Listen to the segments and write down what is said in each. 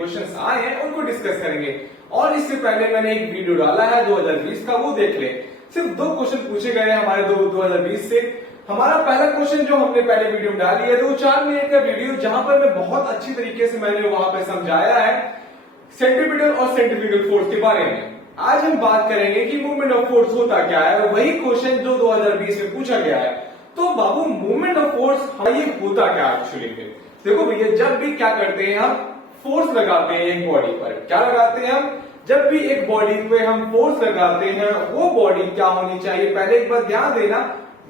Questions आए हैं उनको डिस्कस करेंगे। और इससे पहले मैंने एक वीडियो डाला है 2020 का, वो देख ले। सिर्फ 2 क्वेश्चन पूछे गए हैं हमारे 2020 से। हमारा पहला क्वेश्चन जो हमने पहले वीडियो में डाली है तो 4 मिनट का वीडियो, जहां पर मैं बहुत अच्छी तरीके से मैंने वहां पे समझाया है सेंट्रीपिटल और सेंट्रीफ्यूगल फोर्स के बारे में। आज हम बात करेंगे कि मूवमेंट ऑफ फोर्स होता क्या है, वही क्वेश्चन जो 2020 में पूछा गया है। तो बाबू मूवमेंट ऑफ फोर्स ये होता क्या एक्चुअली में? देखो भैया, जब भी क्या करते हैं हम फोर्स लगाते हैं एक बॉडी पर, क्या लगाते हैं हम? जब भी एक बॉडी पे हम फोर्स लगाते हैं, वो बॉडी क्या होनी चाहिए? पहले एक बार ध्यान देना,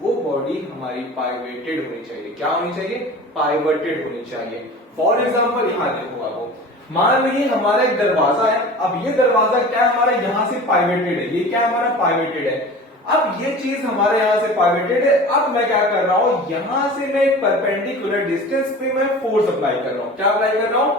वो बॉडी हमारी पाइवेटेड होनी चाहिए। क्या होनी चाहिए? पाइवेटेड होनी चाहिए। फॉर एग्जाम्पल यहां देखो आपको, मान लीजिए हमारा एक दरवाजा है। अब ये दरवाजा क्या है हमारा, यहां से पाइवेटेड है। ये क्या हमारा पाइवेटेड है। अब ये चीज हमारे यहां से पाइवेटेड है। अब मैं क्या कर रहा हूं, यहां से मैं एक परपेंडिकुलर डिस्टेंस पे मैं फोर्स अप्लाई कर रहा हूं। क्या अप्लाई कर रहा हूं?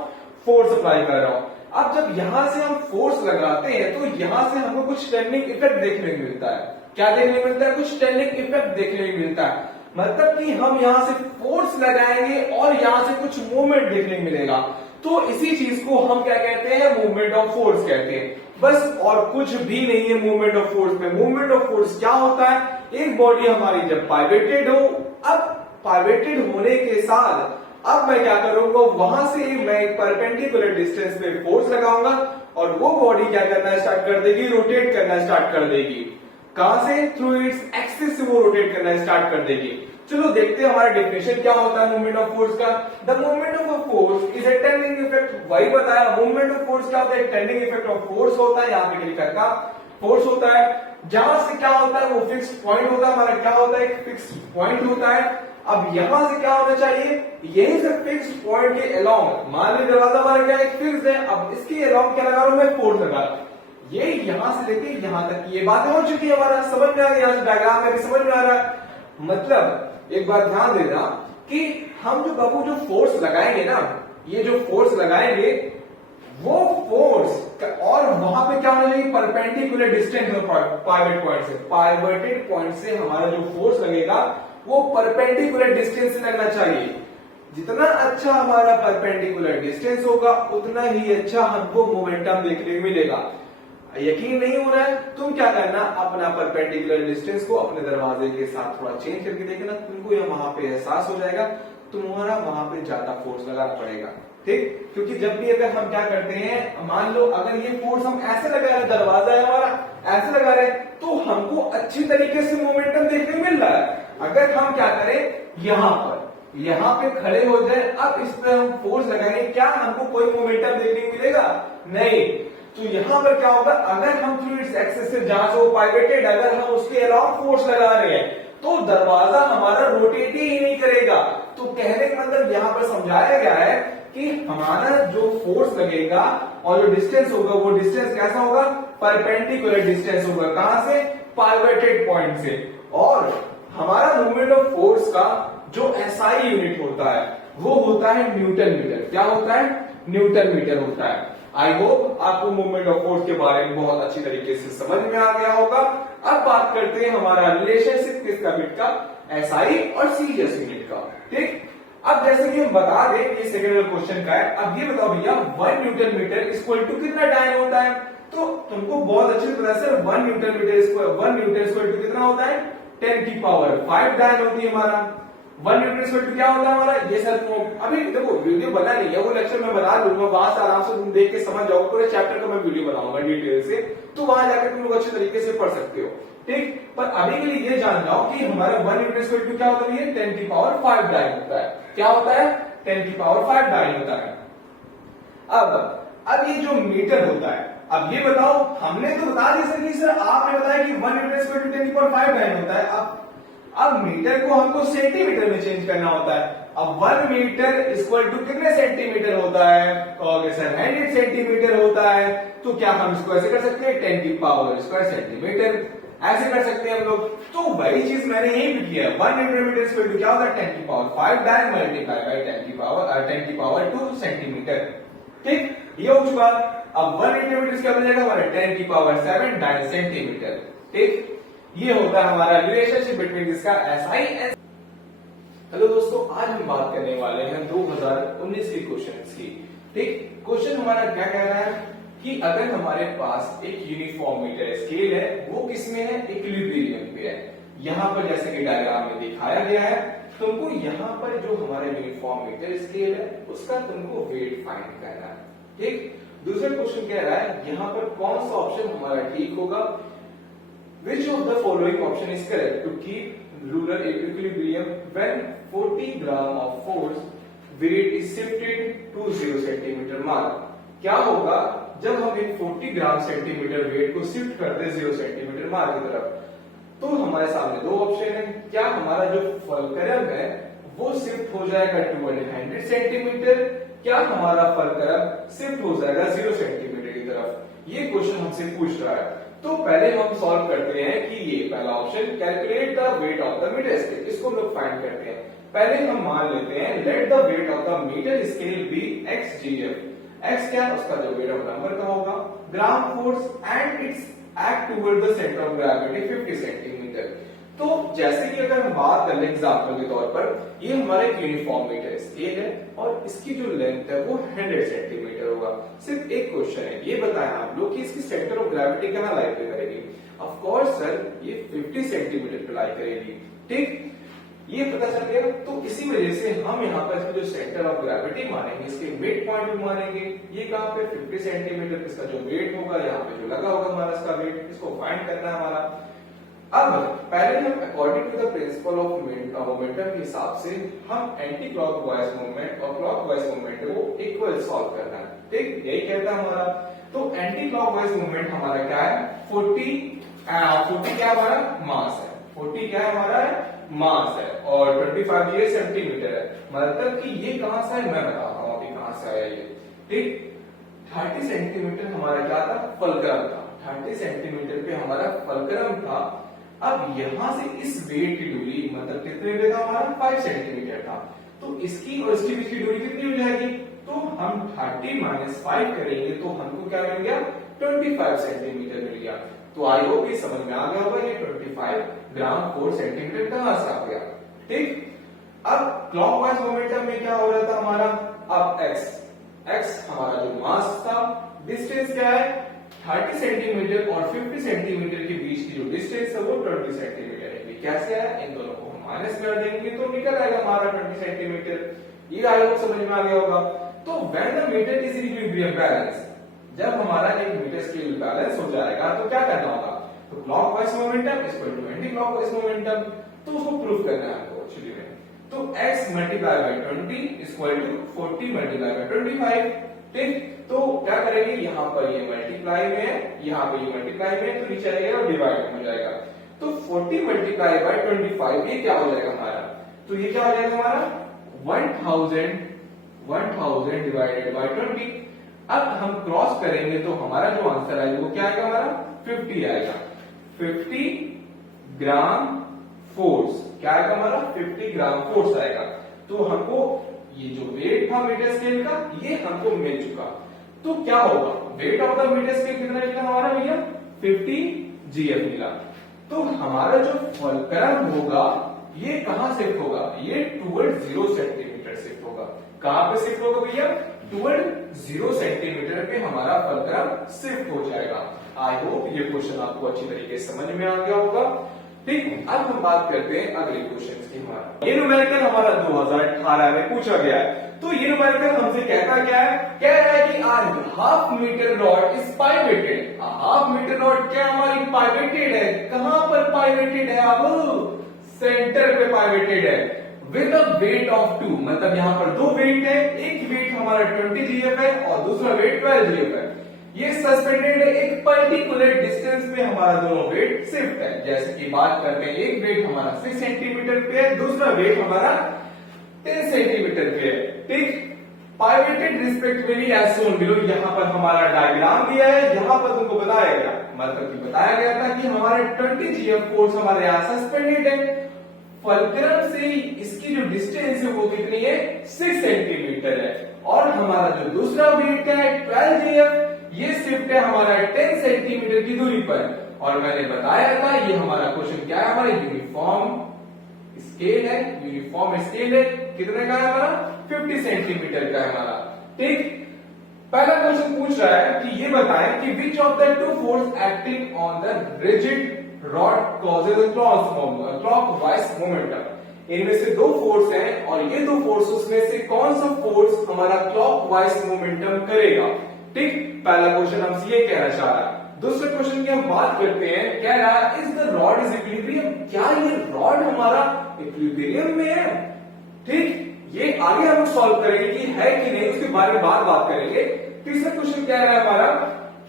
फोर्स अप्लाई कर रहा हूं। अब जब यहां से हम फोर्स लगाते हैं तो यहां से हमको कुछ टर्निंग इफेक्ट देखने को मिलता है। क्या देखने को मिलता है? कुछ टर्निंग इफेक्ट देखने को मिलता है। मतलब कि हम यहां से फोर्स लगाएंगे और यहां से कुछ मूवमेंट देखने को मिलेगा। तो इसी चीज को हम क्या कहते हैं? मूवमेंट ऑफ फोर्स कहते हैं। बस और कुछ भी नहीं है मूवमेंट ऑफ फोर्स में। मूवमेंट ऑफ फोर्स क्या होता है? एक बॉडी हमारी जब पाइवेटेड हो, अब पाइवेटेड होने के साथ अब मैं क्या करूंगा, वहां से मैं एक परपेंडिकुलर डिस्टेंस पे फोर्स लगाऊंगा और वो बॉडी क्या करना स्टार्ट कर देगी? रोटेट करना स्टार्ट कर देगी। कहां से? थ्रू इट्स एक्सिस से वो रोटेट करना स्टार्ट कर देगी। चलो देखते हैं हमारा डेफिनेशन क्या होता है मूवमेंट ऑफ फोर्स का। The movement of a force is a tending effect. वही बताया, मूवमेंट ऑफ फोर्स क्या होता है? टेंडिंग इफेक्ट ऑफ फोर्स होता है। यहाँ पे क्लिक करका फोर्स होता है। जहां से क्या होता है, वो फिक्स पॉइंट होता है हमारा। क्या होता है? एक फिक्स पॉइंट होता है। अब यहां से क्या होना चाहिए? यही से फिक्स पॉइंट के अलोंग, मान लीजिए दरवाजा हमारा क्या एक फिक्स है, अब इसके अलोंग क्या लगा रहा हूं मैं? फोर्स लगा रहा हूं। ये यहां से लेके यहां तक ये बातें हो चुकी है हमारा, समझ में आ गया? डायग्राम में भी समझ में आ रहा है। मतलब एक बात ध्यान देना कि हम जो बाबू जो फोर्स लगाएंगे ना, ये जो फोर्स लगाएंगे वो फोर्स और वहां पे क्या होना चाहिए? परपेंडिकुलर डिस्टेंस पाइवेट पॉइंट से, पाइवेटेड पॉइंट से हमारा जो फोर्स लगेगा वो परपेंडिकुलर डिस्टेंस से लगना चाहिए। जितना अच्छा हमारा परपेंडिकुलर डिस्टेंस होगा उतना ही अच्छा हमको मोमेंटम देखने को मिलेगा। यकीन नहीं हो रहा है? तुम क्या करना, अपना परपेंडिकुलर डिस्टेंस को अपने दरवाजे के साथ थोड़ा चेंज करके देखना, तुमको यह वहां पे एहसास हो जाएगा तुम्हारा वहां पे ज्यादा फोर्स लगाना पड़ेगा। ठीक, क्योंकि जब भी अगर हम क्या करते हैं, मान लो अगर ये फोर्स हम ऐसे लगा रहे, दरवाजा है हमारा ऐसे लगा रहे, तो हमको अच्छी तरीके से मोमेंटम देखने को मिल रहा है। अगर हम क्या करें, यहाँ पे खड़े हो जाए, अब इस पे हम फोर्स लगाएंगे, क्या हमको कोई मोमेंटम देखने को मिलेगा? नहीं। तो यहां पर क्या होगा, अगर हम थ्रू इट्स एक्सिस से, जहां से वो पाइवेटेड, अगर हम उसके अलावा फोर्स लगा रहे हैं तो दरवाजा हमारा रोटेट ही नहीं करेगा। तो कहने का मतलब यहां पर समझाया गया है कि हमारा जो फोर्स लगेगा और जो डिस्टेंस होगा वो डिस्टेंस कैसा होगा? परपेंडिकुलर डिस्टेंस होगा। कहां से? पाइवेटेड पॉइंट से। और हमारा मूवमेंट ऑफ फोर्स का जो एसआई यूनिट होता है वो होता है न्यूटन मीटर। क्या होता है? न्यूटन मीटर होता है। आई होप आपको मूवमेंट ऑफ फोर्स के बारे में बहुत अच्छी तरीके से समझ में आ गया होगा। अब बात करते हैं हमारा रिलेशनशिप किसका बिट का? एसआई और सीजीएस यूनिट का। ठीक, अब जैसे कि हम बता दें, ये सेकेंड क्वेश्चन का है। अब ये बताओ भैया, 1 न्यूटन मीटर इक्वल टू कितना डायन होता है? तो तुमको बहुत अच्छी तरह से 1 न्यूटन इक्वल टू कितना होता है? 10 की पावर 5 डायन होती है हमारा। 1 न्यूटन इक्वल टू क्या होता है हमारा? ये सर अभी देखो वीडियो बना नहीं है, वो लेक्चर मैं बना लूंगा, वहां से आराम से तुम देख के समझ जाओ। पूरे चैप्टर का मैं वीडियो बनाऊंगा डिटेल से, तो वहां जाकर तुम लोग अच्छे तरीके से पढ़ सकते हो। ठीक, पर अभी के लिए ये जान जाओ कि हमारा 1 न्यूटन इक्वल टू क्या होता है? 10 की पावर 5 डायन होता है। क्या होता है? 10 की पावर 5 डायन होता है। अब ये जो मीटर होता है, अब ये बताओ, हमने तो बता दिया सर कि सर आपने बताया कि 1 न्यूटन इक्वल टू 10 की पावर 5 डायन होता है। अब मीटर को हमको सेंटीमीटर में चेंज करना होता है। अब 1 मीटर इक्वल टू कितने सेंटीमीटर होता है? कहोगे सर 100 सेंटीमीटर होता है। तो क्या हम इसको ऐसे कर सकते हैं? 10 की पावर स्क्वायर सेंटीमीटर, ऐसे कर सकते हैं हम लोग। तो वही चीज मैंने यही भी किया। 1 न्यूटन मीटर इक्वल टू क्या होता है? 10 की पावर 5 डायन मल्टीप्लाई बाय 10 की पावर 2 सेंटीमीटर। ठीक, ये हो चुका। अब 1 न्यूटन मीटर क्या बन जाएगा हमारा? 10 की पावर 7 डायन सेंटीमीटर। ठीक, ये होता है हमारा रिलेशनशिप बिटवीन इसका एसआई एंड। हेलो दोस्तों, आज हम बात करने वाले हैं 2019 के क्वेश्चंस की। ठीक, क्वेश्चन हमारा क्या कह रहा है कि अगर हमारे पास एक यूनिफॉर्म मीटर स्केल है, वो किसमें है, इक्विलिब्रियम पे है। यहाँ पर जैसे कि डायग्राम में दिखाया गया है, तुमको यहाँ पर जो हमारे यूनिफॉर्म मीटर स्केल है उसका तुमको वेट फाइंड करना है। ठीक, दूसरा क्वेश्चन कह रहा है यहाँ पर कौन सा ऑप्शन हमारा ठीक होगा, which of the following option is correct to keep ruler equilibrium when 40 gram of force weight is shifted to 0 centimeter mark। क्या होगा जब हम एक 40 ग्राम सेंटीमीटर वेट को शिफ्ट करते हैं 0 सेंटीमीटर मार्क की तरफ, तो हमारे सामने दो ऑप्शन है। क्या हमारा जो फलक्रम है वो शिफ्ट हो जाएगा टू 100 सेंटीमीटर, क्या हमारा फलक्रम शिफ्ट हो जाएगा 0 सेंटीमीटर की तरफ। ये क्वेश्चन हमसे पूछ रहा है। तो पहले हम सॉल्व करते हैं कि ये पहला option calculate the weight of the metre scale, इसको हम लोग फाइंड करते हैं। पहले हम मान लेते हैं let the weight of the metre scale be XGF। X क्या है, उसका जो वेट ऑफ नंबर का होगा, gram force and it's act toward the centre of gravity 50 centimetre. तो जैसे कि अगर हम बात कर ले एग्जांपल के तौर पर, ये हमारा एक यूनिफॉर्म मीटर स्केल है और इसकी जो लेंथ है वो 100 सेंटीमीटर होगा। सिर्फ एक क्वेश्चन है, ये बताया आप लोग कि इसकी सेंटर ऑफ ग्रेविटी कहां लाई पे करेगी। ऑफ कोर्स सर ये 50 सेंटीमीटर पे लाई करेगी। ठीक, ये पता चल गया। तो इसी वजह से हम यहाँ पर इसका जो सेंटर ऑफ ग्रेविटी मानेंगे, इसके वेट पॉइंट भी मानेंगे। ये कहाँ पे 50 सेंटीमीटर इसका जो वेट होगा, यहाँ पे जो लगा होगा हमारा इसका वेट, इसको फाइंड करना है हमारा। अब पहले हम according to the principle of momentum के हिसाब से हम एंटी क्लॉकवाइज मूवमेंट और क्लॉकवाइज मूवमेंट को इक्वल सॉल्व करना है। ठीक, यही कहता है हमारा। तो एंटी क्लॉकवाइज मूवमेंट हमारा क्या है, 40 क्या हमारा मास है, 40 क्या है हमारा मास है और 25 ये सेंटीमीटर है। मतलब कि ये कहां से है मैं बताता हूं अभी कहां से आया ये। ठीक, 30 सेंटीमीटर हमारा क्या था, फलक्रम था। 30 सेंटीमीटर पे हमारा फलक्रम था। अब यहां से इस वेट की दूरी मतलब कितने पे था हमारा, 5 सेंटीमीटर था। तो इसकी और इसकी बीच की दूरी कितनी हो जाएगी, तो हम 30 माइनस 5 करेंगे तो हमको क्या मिल गया, 25 सेंटीमीटर मिल गया। तो आई होप ये समझ में आ गया होगा ये 25 ग्राम 4 सेंटीमीटर कहां से आ गया। ठीक, अब क्लॉकवाइज मोमेंटम में क्या हो रहा था हमारा, अब x हमारा जो मास था, डिस्टेंस क्या है 30 सेंटीमीटर और 50 सेंटीमीटर के बीच की जो डिस्टेंस है वो 20 सेंटीमीटर है। कैसे है, इन दोनों को हम माइनस कर देंगे तो निकल आएगा हमारा 20 सेंटीमीटर। ये आई होप समझ में आ गया होगा। तो when the metre is in equilibrium balance, जब हमारा एक मीटर स्केल बैलेंस हो जाएगा तो क्या करना होगा, तो clockwise momentum equal to anti clockwise momentum, तो उसको प्रूव करना है आपको एक्चुअली में। तो x multiply by 20 equal to 40 multiply by 25। ठीक, तो क्या करेंगे, यहाँ पर ये मल्टीप्लाई में है, यहाँ पे ये मल्टीप्लाई में, तो नीचे आएगा और डिवाइड हो जाएगा। तो 40 मल्टीप्लाई बाय 25 ये क्या हो जाएगा हमारा, तो ये क्या हो जाएगा हमारा 1000 डिवाइडेड बाय 20। अब हम क्रॉस करेंगे तो हमारा जो आंसर आएगा वो क्या आएगा हमारा 50 आएगा। 50 ग्राम फोर्स क्या आएगा हमारा, 50 ग्राम फोर्स आएगा। तो हमको ये जो वेट था मीटर स्केल का ये हमको मिल चुका। तो क्या होगा, weight of the metre scale कितना मिला हमारा भैया, 50 GF मिला। तो हमारा जो फलक्रम होगा ये कहां शिफ्ट होगा, ये टुवर्ड 0 सेंटीमीटर शिफ्ट होगा। कहां पे शिफ्ट होगा भैया, टुवर्ड 0 सेंटीमीटर पे हमारा फलक्रम शिफ्ट हो जाएगा। आई होप ये क्वेश्चन आपको अच्छी तरीके से समझ में आ गया होगा। ठीक, अब हम बात करते हैं अगले क्वेश्चन की। हमारा ये न्यूमेरिकल हमारा 2018 में पूछा गया है। तो ये न्यूमेरिकल हमसे कहता क्या है, कह रहा है कि half metre rod is pivoted. Half metre rod क्या हमारी पाइवेटेड है, कहां पर पाइवेटेड है, अब सेंटर पे पाइवेटेड है विद अ वेट ऑफ 2। मतलब यहाँ पर दो वेट है, एक वेट हमारा 20 GF है और दूसरा वेट 12 GF है। ये सस्पेंडेड है एक पर्टिकुलर डिस्टेंस पे, हमारा दोनों वेट शिफ्ट है। जैसे कि बात करते हैं, एक वेट हमारा 6 सेंटीमीटर पे है, दूसरा वेट हमारा 10 सेंटीमीटर पे है। ठीक, पाइवेटेड रिस्पेक्टिवली एज शोन बिलो। यहाँ पर हमारा डायग्राम दिया है, यहाँ पर तुमको बताया गया, मतलब कि बताया गया था कि हमारे 20 GF फोर्स हमारे यहाँ सस्पेंडेड है। फलक्रम से इसकी जो डिस्टेंस है वो कितनी है, 6 सेंटीमीटर है। और हमारा जो दूसरा वेट है 12 GF, ये शिफ्ट है हमारा 10 सेंटीमीटर की दूरी पर। और मैंने बताया था ये हमारा क्वेश्चन क्या है, हमारा यूनिफॉर्म स्केल है। यूनिफॉर्म स्केल है कितने का है हमारा, 50 सेंटीमीटर का है हमारा। ठीक, पहला क्वेश्चन पूछ रहा है कि ये बताएं कि which of the two force acting on the rigid rod causes clockwise momentum. इनमें से दो फोर्स हैं और ये दो फोर्सेस में से कौन सा फोर्स हमारा क्लॉकवाइज मोमेंटम करेगा। ठीक, पहला क्वेश्चन हमसे ये कहना चाह रहा है। दूसरे क्वेश्चन की हम बात करते हैं, कह रहा है is the rod is equilibrium, क्या ये रॉड हमारा इक्विलिब्रियम में है। ठीक, ये आगे हम सॉल्व करेंगे कि है कि नहीं, उसके बारे में बात करेंगे। तीसरा क्वेश्चन क्या है हमारा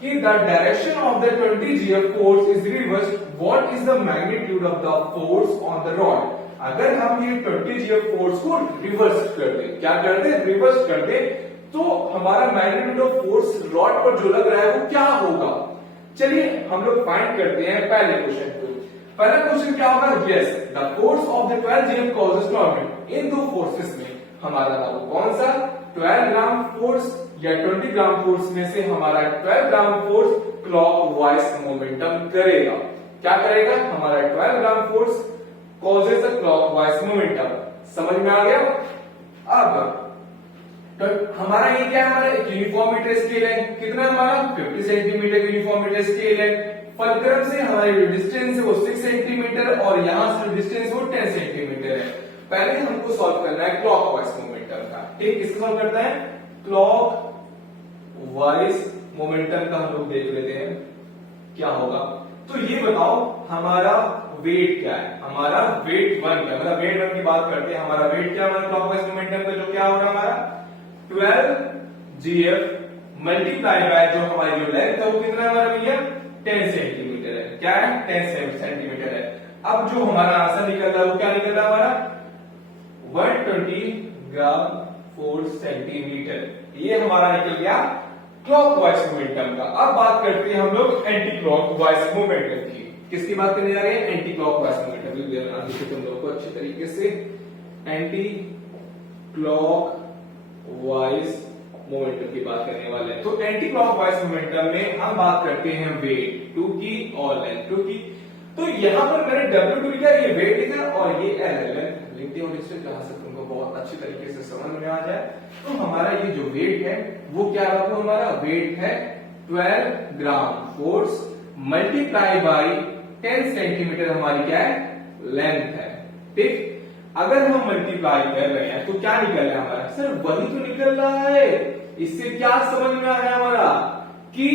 कि the direction of the 20 GF force is reverse, what is the magnitude of the force on the rod. अगर हम ये 20 GF फोर्स को रिवर्स कर दे, क्या कर दे, रिवर्स कर दे, तो हमारा मैग्नीट्यूड ऑफ फोर्स रॉड पर जो लग रहा है वो क्या होगा। चलिए हम लोग फाइंड करते हैं पहले क्वेश्चन को। पहला क्वेश्चन क्या होगा, yes the force of the 12 GF causes torment. इन दो फोर्सेस में हमारा लागू कौन सा, 12 ग्राम फोर्स या 20 ग्राम फोर्स में से हमारा 12 ग्राम फोर्स क्लॉकवाइज मोमेंटम करेगा। क्या करेगा, हमारा 12 gram force causes the clockwise momentum. समझ में आ गया। अब तो हमारा ये क्या है, हमारा एक यूनिफॉर्मिटी स्केल है, कितना हमारा 50 सेंटीमीटर यूनिफॉर्मिटी स्केल है। फलक्रम से हमारी जो डिस्टेंस है वो 6 सेंटीमीटर और यहां से डिस्टेंस वो 10 सेंटीमीटर है। पहले हमको सॉल्व करना है क्लॉकवाइज मोमेंटम का। ठीक, किसको सॉल्व करना है, क्लॉकवाइज मोमेंटम का हम लोग देख लेते हैं क्या होगा। तो ये बताओ हमारा वेट क्या है, हमारा वेट 1 का, मतलब वेट 1 की बात करते हैं। हमारा वेट क्या है, हमारा क्लॉकवाइज मोमेंटम का जो क्या होगा, हमारा 12 GF मल्टीप्लाई बाय जो हमारी जो लेंथ है वो कितना है हमारा भैया, 10 सेंटीमीटर है। क्या है, 10 सेंटीमीटर है। अब जो हमारा आंसर निकल रहा है वो क्या निकल रहा है, हमारा 120 ग्राम 4 सेंटीमीटर। ये हमारा निकल गया क्लॉकवाइज मोमेंटम का। अब बात करते हैं हम लोग एंटी क्लॉकवाइज मोमेंटम की। किसकी बात करने जा रहे हैं, एंटी क्लॉकवाइज मोमेंटम। देखो तुम लोगों को अच्छे तरीके से, एंटी क्लॉकवाइज मोमेंटम की बात करने वाले हैं। तो एंटी क्लॉकवाइज मोमेंटम में हम बात करते हैं वेट 2 की और लेंथ 2 की। तो यहां पर मैंने W2 लिखा, ये वेट लिखा और ये L है, लेंथ लिखते हो जिससे जहां से तुमको बहुत अच्छी तरीके से समझ में आ जाए। तो हमारा ये जो वेट है वो क्या है, वो हमारा वेट है 12 gram force multiply by 10 centimetre हमारी क्या है, लेंथ है। ठीक, अगर हम मल्टीप्लाई कर रहे हैं तो क्या निकल रहा है हमारा, सर वही तो निकल रहा है। इससे क्या समझ में आया हमारा कि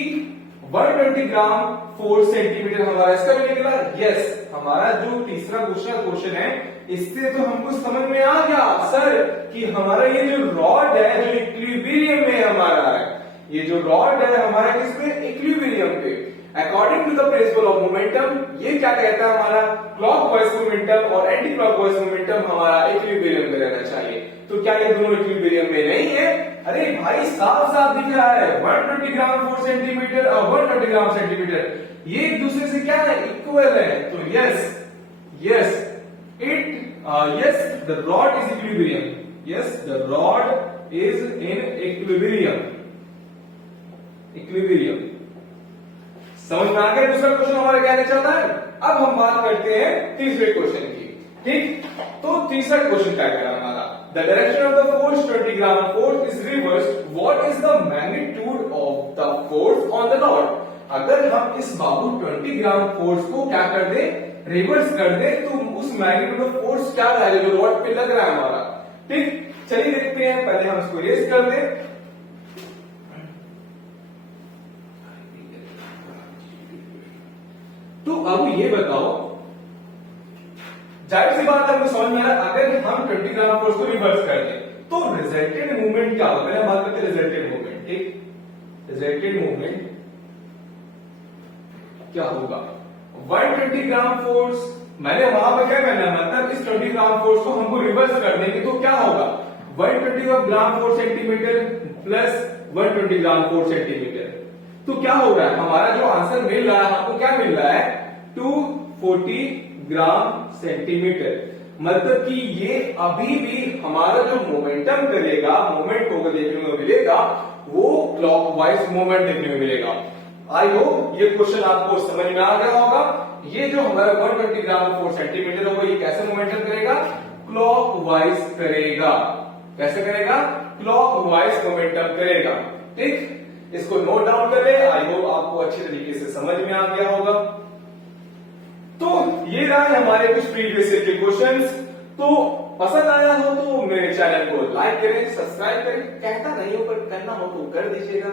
120 ग्राम 4 सेंटीमीटर हमारा इसका भी निकला। यस, हमारा जो तीसरा क्वेश्चन है इससे तो हमको समझ में आ गया सर कि हमारा ये जो रॉड है जो इक्विलिब्रियम में हमारा है, ये जो रॉड है हमारा किसमें, इक्विलिब्रियम पे। According to the principle of momentum, ये क्या कहता है, हमारा क्लॉकवाइज मोमेंटम और एंटी क्लॉकवाइज मोमेंटम हमारा इक्विलिब्रियम में रहना चाहिए। तो क्या ये दोनों इक्विलिब्रियम में नहीं है? अरे भाई साफ साफ दिख रहा है 120 ग्राम 4 सेंटीमीटर और 120 ग्राम सेंटीमीटर ये एक दूसरे से क्या है, इक्वल है। तो yes the rod is equilibrium, yes the rod is in equilibrium. समझ में आ गया दूसरा क्वेश्चन हमारा क्या कहना चाहता है। अब हम बात करते हैं तीसरे क्वेश्चन की। ठीक, तो तीसरा क्वेश्चन क्या कह रहा है हमारा, the direction of the force 20 gram force is reversed, what is the magnitude of the force on the rod. अगर हम इस बाबू 20 ग्राम फोर्स को क्या कर दे, रिवर्स कर दे, तो उस मैग्नीट्यूड ऑफ फोर्स क्या है जो रॉड पे लग रहा है हमारा। ठीक, चलिए देखते हैं, पहले हम इसको इरेज कर दें। तो अब ये बताओ, जाहिर सी बात है हमको समझ में आ रहा है, अगर हम 20 ग्राम फोर्स को रिवर्स कर दें तो रिजल्टेंट मूवमेंट क्या होगा। पहले बात करते हैं रिजल्टेंट मूवमेंट। ठीक, रिजल्टेंट मूवमेंट क्या होगा, 120 ग्राम फोर्स, मैंने वहां पे क्या करना है, मतलब इस 20 ग्राम फोर्स को हमको रिवर्स कर देंगे तो क्या होगा, 120 ग्राम 4 सेंटीमीटर प्लस 120 ग्राम 4 सेंटीमीटर। तो क्या हो रहा है, हमारा जो आंसर मिल रहा है हमको क्या मिल रहा है, 240 ग्राम सेंटीमीटर। मतलब कि ये अभी भी हमारा जो मोमेंटम करेगा, मोमेंट होगा देखने को मिलेगा, वो क्लॉकवाइज मोमेंट देखने को मिलेगा। आई होप ये क्वेश्चन आपको समझ में आ गया होगा। ये जो हमारा 120 ग्राम 4 सेंटीमीटर होगा, ये कैसे मोमेंटम करेगा, क्लॉकवाइज करेगा। कैसे करेगा, क्लॉकवाइज मोमेंटम करेगा। ठीक, इसको नोट डाउन कर ले। आई होप आपको अच्छी तरीके से समझ में आ गया होगा। तो ये रहा हमारे कुछ प्रीवियस ईयर के क्वेश्चंस। तो पसंद आया हो तो मेरे चैनल को लाइक करें, सब्सक्राइब करें, कहता नहीं हो पर करना हो तो कर दीजिएगा।